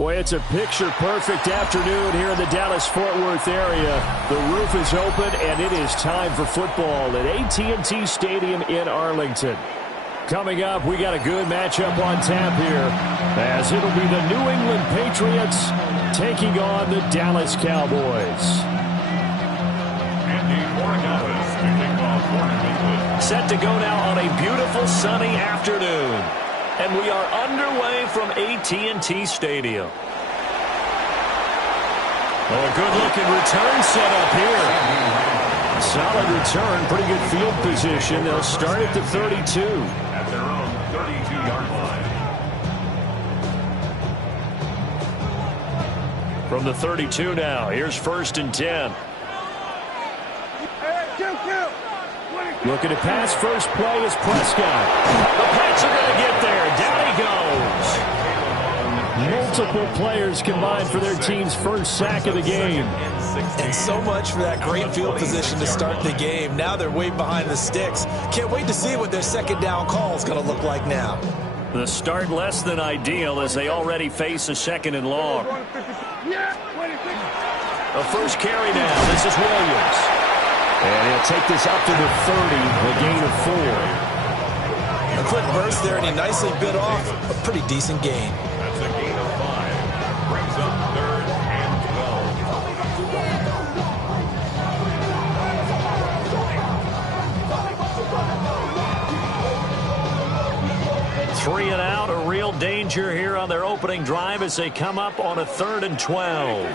Boy, it's a picture-perfect afternoon here in the Dallas-Fort Worth area. The roof is open, and it is time for football at AT&T Stadium in Arlington. Coming up, we got a good matchup on tap here, as it'll be the New England Patriots taking on the Dallas Cowboys. Set to go now on a beautiful sunny afternoon. And we are underway from AT&T Stadium. Oh, a good-looking return set up here. Solid return, pretty good field position. They'll start at the 32. At their own 32-yard line. From the 32 now, here's 1st and 10. Looking to pass, first play is Prescott. The Pats are going to get there. Down he goes. Multiple players combined for their team's first sack of the game. And so much for that great field position to start the game. Now they're way behind the sticks. Can't wait to see what their second down call is going to look like now. The start less than ideal as they already face a 2nd and long. A first carry now. This is Williams. And he'll take this up to the 30, a gain of 4. A quick burst there, and he nicely bit off a pretty decent gain. That's a gain of 5. Brings up 3rd and 12. 3 and out, a real danger here on their opening drive as they come up on a 3rd and 12.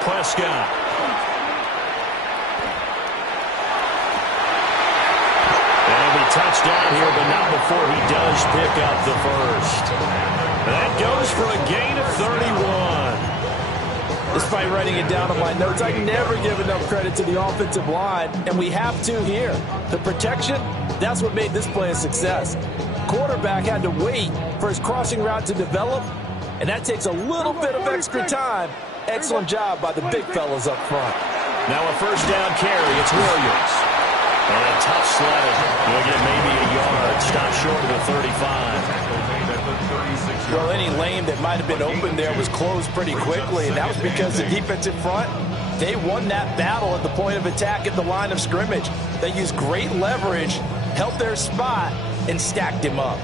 Prescott. Touchdown here, but not before he does pick up the first. That goes for a gain of 31. Despite writing it down on my notes, I never give enough credit to the offensive line, and we have to here. The protection, that's what made this play a success. Quarterback had to wait for his crossing route to develop, and that takes a little bit of extra time. Excellent job by the big fellas up front. Now a first down carry, it's Williams. And a tough sledding. He'll get maybe a yard. Stop short of the 35. Well, any lane that might have been open there was closed pretty quickly, and that was because the defensive front, they won that battle at the point of attack at the line of scrimmage. They used great leverage, held their spot, and stacked him up.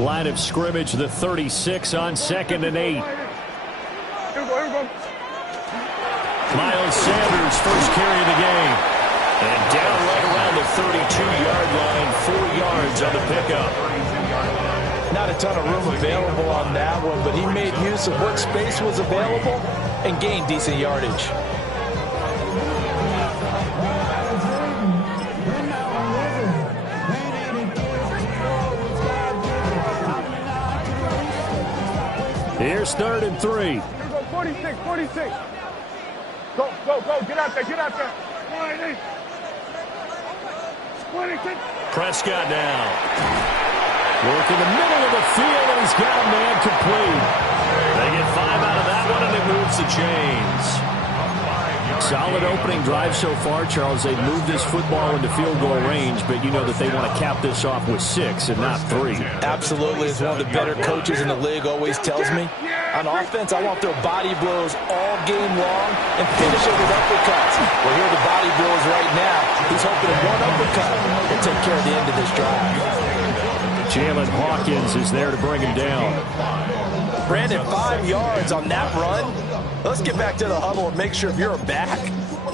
Line of scrimmage, the 36 on 2nd and 8. Miles Sanders, first carry of the game. And down right around the 32-yard line, 4 yards on the pickup. Not a ton of room available on that one, but he made use of what space was available and gained decent yardage. Here's 3rd and 3. 46. Go, get out there. 26. Prescott now. Work in the middle of the field, and he's got a man complete. They get 5 out of that one, and it moves the chains. Solid opening drive so far, Charles. They've moved this football into field goal range, but you know that they want to cap this off with 6 and not 3. Absolutely. As one of the better coaches in the league always tells me, on offense, I want their body blows all game long and finish it with uppercuts. Well, here are the body blows right now. He's hoping that one uppercut will take care of the end of this drive. Jalen Hawkins is there to bring him down. Brandon, 5 yards on that run. Let's get back to the huddle and make sure if you're a back,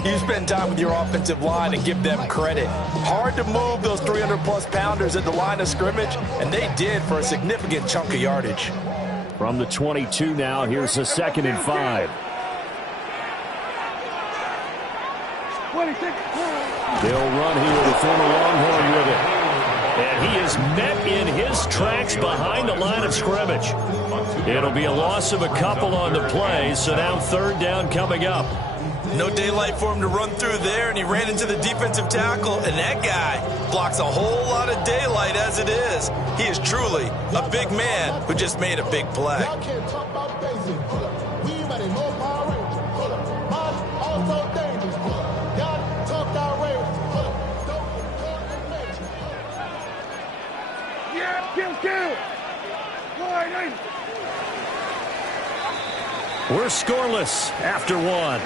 you spend time with your offensive line and give them credit. Hard to move those 300-plus pounders at the line of scrimmage, and they did for a significant chunk of yardage. From the 22 now, here's the 2nd and 5. They'll run here, the former Longhorn with it. And he is met in his tracks behind the line of scrimmage. It'll be a loss of a couple on the play, so now 3rd down coming up. No daylight for him to run through there, and he ran into the defensive tackle, and that guy blocks a whole lot of daylight as it is. He is truly a big man who just made a big play. We're scoreless after one.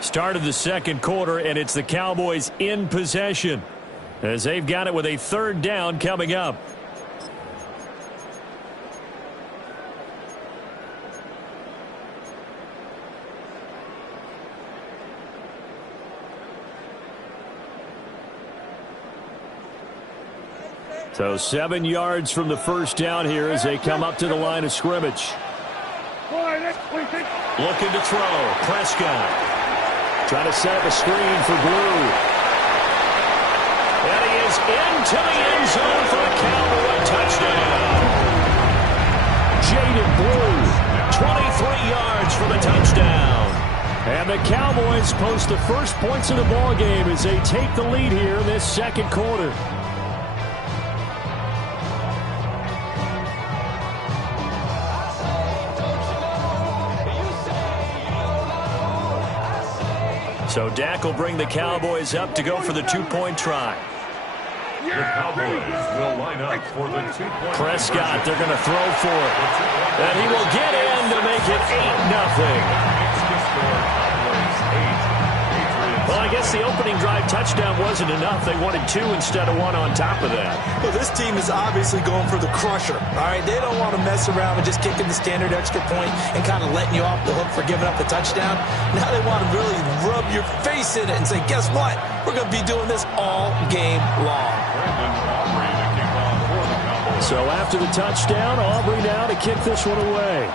Start of the second quarter, and it's the Cowboys in possession as they've got it with a third down coming up. So 7 yards from the first down here as they come up to the line of scrimmage. Looking to throw. Prescott trying to set up a screen for Blue. And he is into the end zone for a Cowboy touchdown. Jaden Blue, 23 yards for the touchdown. And the Cowboys post the first points of the ballgame as they take the lead here in this second quarter. So Dak will bring the Cowboys up to go for the two-point try. The Cowboys will line up for the 2-point. Prescott, they're going to throw for it. And he will get in to make it 8-0. Well, I guess the opening drive touchdown wasn't enough. They wanted 2 instead of 1 on top of that. Well, this team is obviously going for the crusher. All right, they don't want to mess around with just kicking the standard extra point and kind of letting you off the hook for giving up the touchdown. Now they want to really rub your face in it and say, guess what? We're going to be doing this all game long. So after the touchdown, Aubrey now to kick this one away.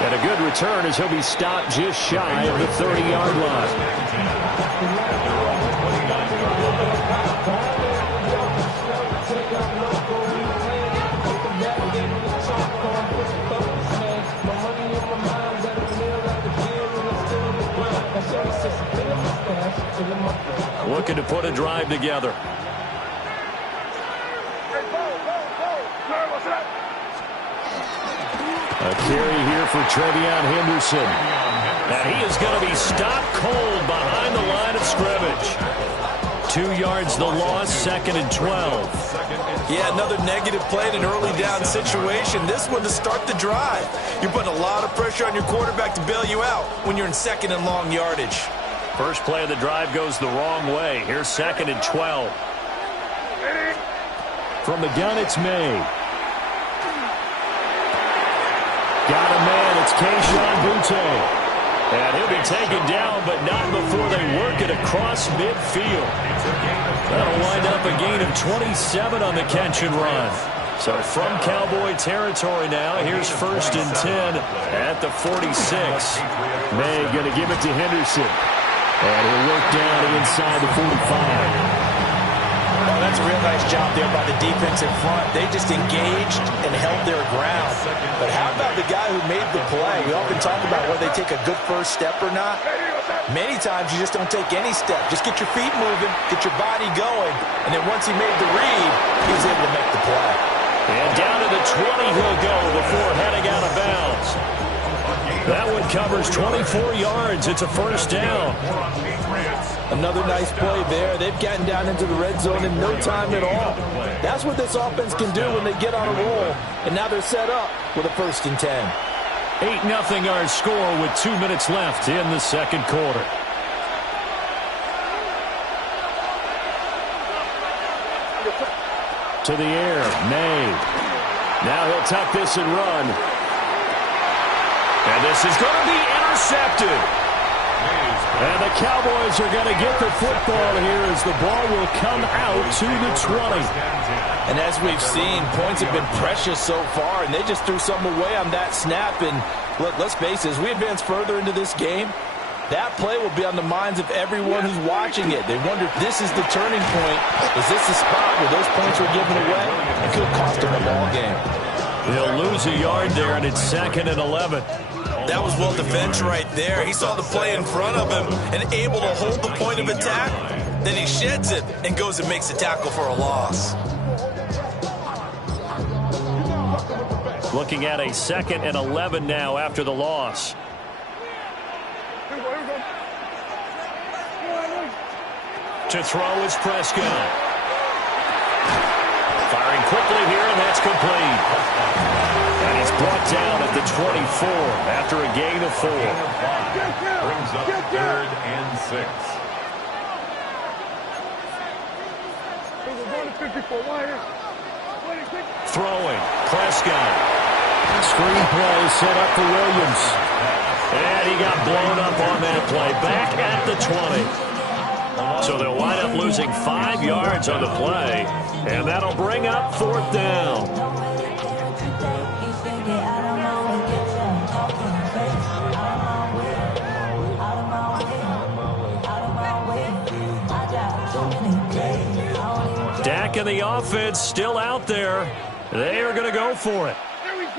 And a good return as he'll be stopped just shy of the 30-yard line. Looking to put a drive together. A carry here for Trevion Henderson. And he is going to be stopped cold behind the line of scrimmage. 2 yards the loss, 2nd and 12. Yeah, another negative play in an early down situation. This one to start the drive. You're putting a lot of pressure on your quarterback to bail you out when you're in 2nd and long yardage. First play of the drive goes the wrong way. Here's 2nd and 12. From the gun, it's May. Got a man, it's Kayshon Boutte. And he'll be taken down, but not before they work it across midfield. That'll wind up a gain of 27 on the catch and run. So from Cowboy territory now, here's 1st and 10 at the 46. May going to give it to Henderson. And he'll work down inside the 45. Well, that's a real nice job there by the defensive front. They just engaged and held their ground. But how about the guy who made the play? We often talk about whether they take a good first step or not. Many times you just don't take any step. Just get your feet moving, get your body going, and then once he made the read, he was able to make the play. And down to the 20 he'll go before heading out of bounds. That one covers 24 yards. It's a first down. Another nice play there. They've gotten down into the red zone in no time at all. That's what this offense can do when they get on a roll. And now they're set up with a 1st and 10. 8-0 our score with 2 minutes left in the second quarter. To the air, May. Now he'll tuck this and run. And this is going to be intercepted. And the Cowboys are going to get the football here as the ball will come out to the 20. And as we've seen, points have been precious so far, and they just threw something away on that snap. And look, let's face it, as we advance further into this game, that play will be on the minds of everyone who's watching it. They wonder if this is the turning point. Is this the spot where those points were given away? It could cost them a ball game. They'll lose a yard there, and it's 2nd and 11. That was well defense right there. He saw the play in front of him and able to hold the point of attack. Then he sheds it and goes and makes a tackle for a loss. Looking at a 2nd and 11 now after the loss. To throw is Prescott. Firing quickly here, and that's complete. And he's brought down at the 24 after a gain of 4. Brings up 3rd and 6. Throwing, Prescott. Screenplay set up for Williams. And he got blown up on that play. Back at the 20. So they'll wind up losing 5 yards on the play. And that'll bring up 4th down. Dak and the offense still out there. They are going to go for it. There we go.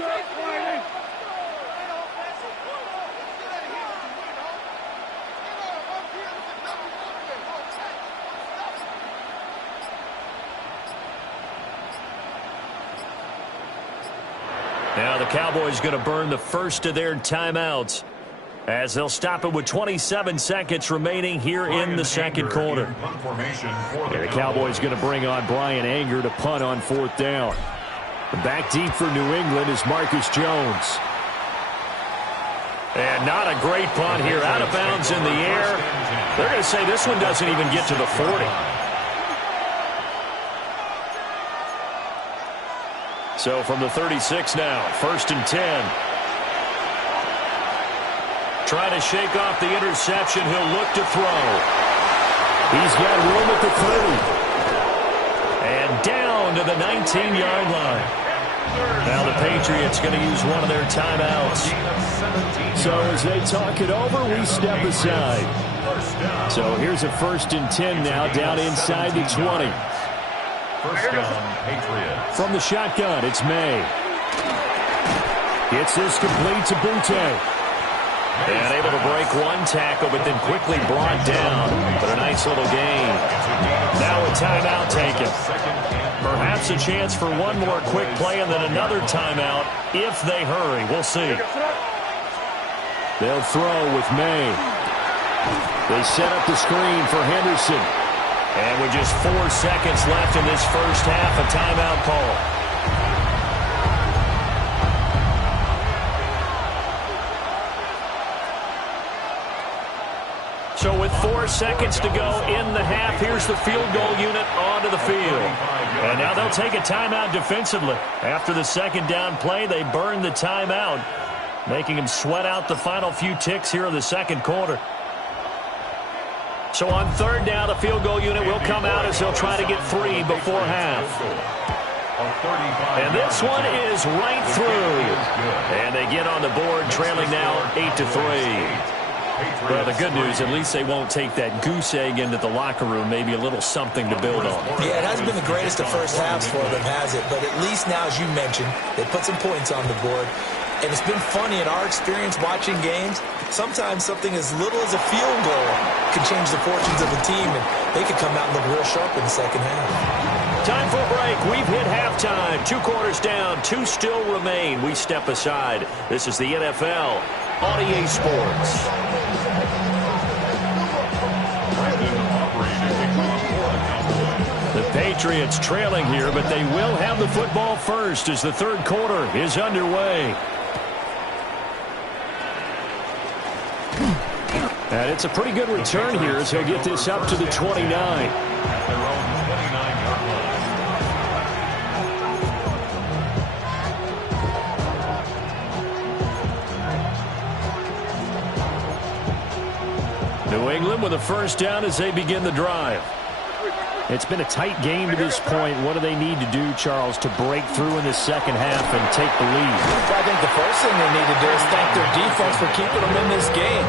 Now the Cowboys going to burn the first of their timeouts as they'll stop it with 27 seconds remaining here in the second quarter. And the Cowboys going to bring on Brian Anger to punt on 4th down. Back deep for New England is Marcus Jones. And not a great punt here. Out of bounds in the air. They're going to say this one doesn't even get to the 40. So from the 36 now, 1st and 10. Trying to shake off the interception. He'll look to throw. He's got room at the 30. And down to the 19-yard line. Now the Patriots going to use one of their timeouts. So as they talk it over, we step aside. So here's a 1st and 10 now, down inside the 20. First down, Patriots. From the shotgun, it's May. Gets this complete to Butte. And able to break one tackle, but then quickly brought down. But a nice little gain. Now a timeout taken. Perhaps a chance for one more quick play and then another timeout if they hurry. We'll see. They'll throw with May. They set up the screen for Henderson. And with just 4 seconds left in this first half, a timeout call. So with 4 seconds to go in the half, here's the field goal unit onto the field. And now they'll take a timeout defensively. After the second down play, they burn the timeout, making them sweat out the final few ticks here in the second quarter. So on 3rd down, the field goal unit will come out as they'll try to get 3 before half. And this one is right through. And they get on the board, trailing now 8-3. Well, the good news, at least they won't take that goose egg into the locker room. Maybe a little something to build on. Yeah, it hasn't been the greatest of first halves for them, has it? But at least now, as you mentioned, they put some points on the board. And it's been funny in our experience watching games. Sometimes something as little as a field goal can change the fortunes of a team, and they could come out and look real sharp in the second half. Time for a break. We've hit halftime. 2 quarters down. 2 still remain. We step aside. This is the NFL on EA Sports. The Patriots trailing here, but they will have the football first as the third quarter is underway. And it's a pretty good return here as he'll get this up to the 29. Their own 29-yard line. New England with a first down as they begin the drive. It's been a tight game to this point. What do they need to do, Charles, to break through in the second half and take the lead? I think the first thing they need to do is thank their defense for keeping them in this game.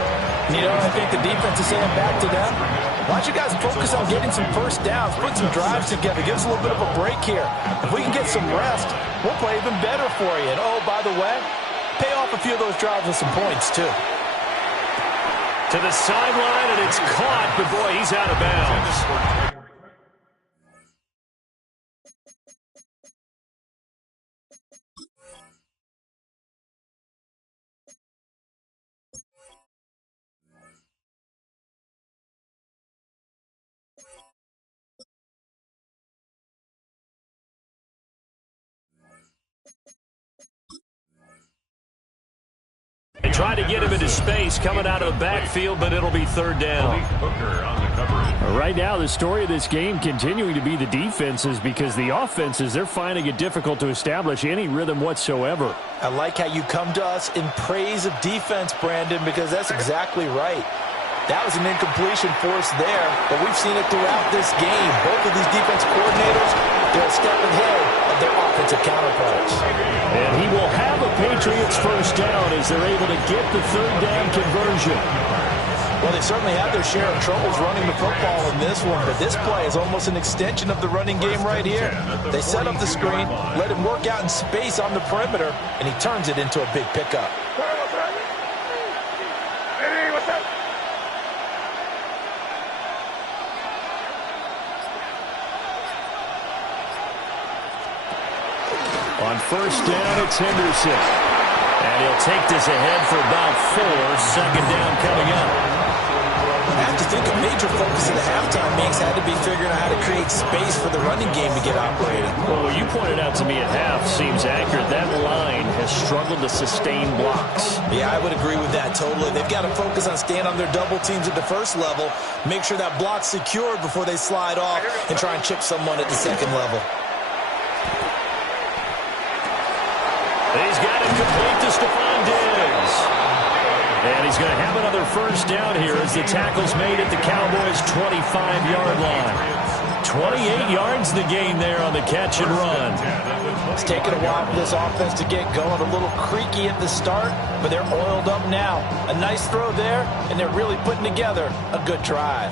You know, I think the defense is saying back to them, why don't you guys focus on getting some first downs, put some drives together, give us a little bit of a break here. If we can get some rest, we'll play even better for you. And, oh, by the way, pay off a few of those drives with some points, too. To the sideline, and it's caught, but, boy, he's out of bounds. Trying to get him into space coming out of the backfield, but it'll be third down. Hooker on the coverage. Right now, the story of this game continuing to be the defenses, because the offenses, they're finding it difficult to establish any rhythm whatsoever. I like how you come to us in praise of defense, Brandon, because that's exactly right. That was an incompletion force there, but we've seen it throughout this game. Both of these defense coordinators, they're a step ahead of their offensive counterparts. And he will have a Patriots first down as they're able to get the third down conversion. Well, they certainly had their share of troubles running the football in this one, but this play is almost an extension of the running game right here. They set up the screen, let him work out in space on the perimeter, and he turns it into a big pickup. Hey, what's up? On first down, it's Henderson. And he'll take this ahead for about 4. Second down coming up. I have to think a major focus of the halftime mix had to be figuring out how to create space for the running game to get operating. Well, what you pointed out to me at half seems accurate. That line has struggled to sustain blocks. Yeah, I would agree with that totally. They've got to focus on staying on their double teams at the first level, make sure that block's secured before they slide off and try and chip someone at the second level. He's got it complete to Stephon Diggs. And he's going to have another first down here as the tackle's made at the Cowboys' 25-yard line. 28 yards the gain there on the catch and run. It's taken a while for this offense to get going. A little creaky at the start, but they're oiled up now. A nice throw there, and they're really putting together a good drive.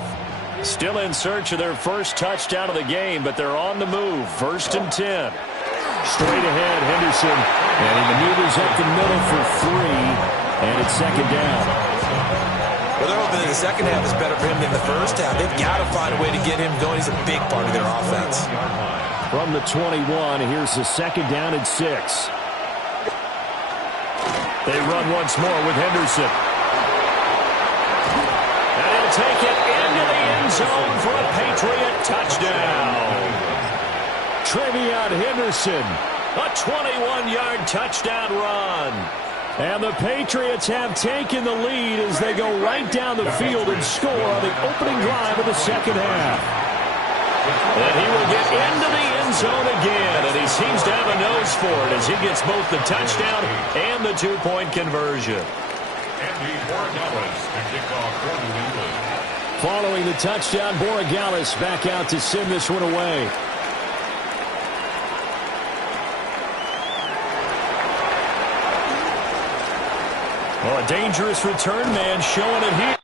Still in search of their first touchdown of the game, but they're on the move. First and 10. Straight ahead, Henderson. And he maneuvers up the middle for 3. And it's second down. Well, they're hoping that the second half is better for him than the first half. They've got to find a way to get him going. He's a big part of their offense. From the 21, here's the second down and 6. They run once more with Henderson. And he'll take it into the end zone for a Patriot touchdown. Trevion Henderson, a 21-yard touchdown run. And the Patriots have taken the lead as they go right down the field and score on the opening drive of the second half. And he will get into the end zone again, and he seems to have a nose for it as he gets both the touchdown and the two-point conversion. Andy Borregales to kick off for New England. Following the touchdown, Borregales back out to send this one away. Well, a dangerous return man showing it here.